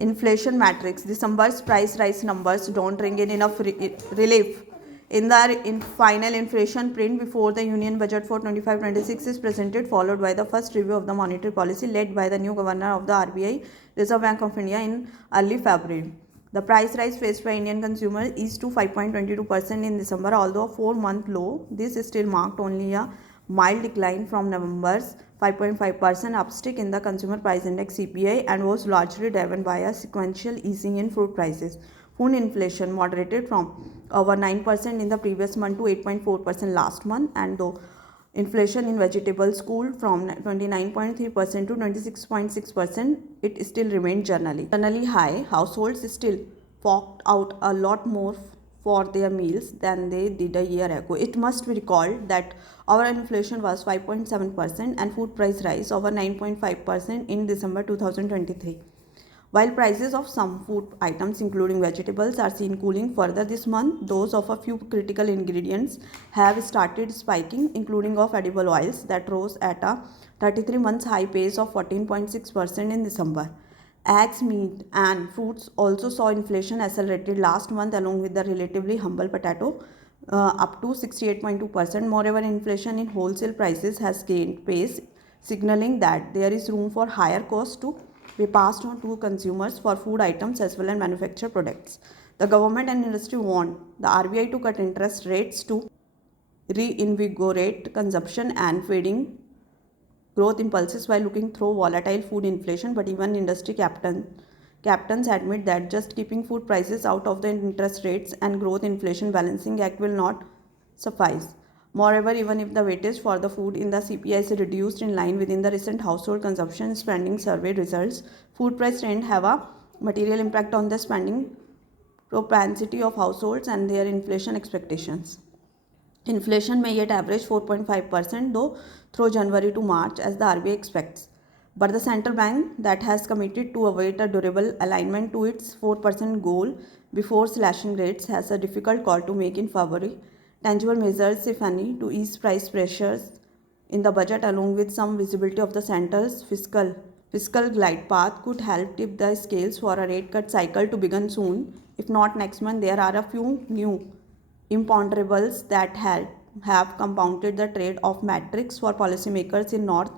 inflation matrix. December's price rise numbers don't bring in enough relief in the final inflation print before the union budget for 25-26 is presented, followed by the first review of the monetary policy led by the new governor of the RBI, Reserve Bank of India, in early February. The price rise faced by Indian consumers is to 5.22% in December, although a 4-month low. This still marked only a mild decline from November's 5.5% upstick in the consumer price index CPI and was largely driven by a sequential easing in food prices. Food inflation moderated from over 9% in the previous month to 8.4% last month, and though inflation in vegetables cooled from 29.3% to 26.6%, it still remained generally high. Households still forked out a lot more for their meals than they did a year ago. It must be recalled that our inflation was 5.7% and food price rise over 9.5% in December 2023. While prices of some food items including vegetables are seen cooling further this month, those of a few critical ingredients have started spiking, including of edible oils that rose at a 33 months high pace of 14.6% in December. Eggs, meat and fruits also saw inflation accelerated last month along with the relatively humble potato up to 68.2%. Moreover, inflation in wholesale prices has gained pace, signaling that there is room for higher costs to be passed on to consumers for food items as well as manufactured products. The government and industry want the RBI to cut interest rates to reinvigorate consumption and fading growth impulses while looking through volatile food inflation, but even industry captains admit that just keeping food prices out of the interest rates and growth inflation balancing act will not suffice. Moreover, even if the weightage for the food in the CPI is reduced in line within the recent household consumption spending survey results, food price trend have a material impact on the spending propensity of households and their inflation expectations. Inflation may yet average 4.5% though through January to March as the RBI expects. But the central bank that has committed to await a durable alignment to its 4% goal before slashing rates has a difficult call to make in February. Tangible measures, if any, to ease price pressures in the budget along with some visibility of the centre's fiscal glide path could help tip the scales for a rate cut cycle to begin soon. If not next month, there are a few new imponderables that have compounded the trade-off matrix for policymakers in North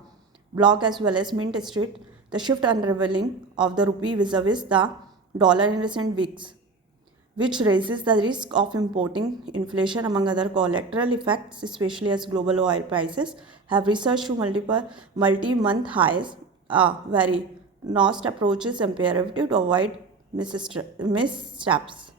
Bloc as well as Mint Street. The shift unraveling of the rupee vis-a-vis the dollar in recent weeks, which raises the risk of importing inflation among other collateral effects, especially as global oil prices have resurged to multi-month highs. A very nuanced approach is imperative to avoid missteps.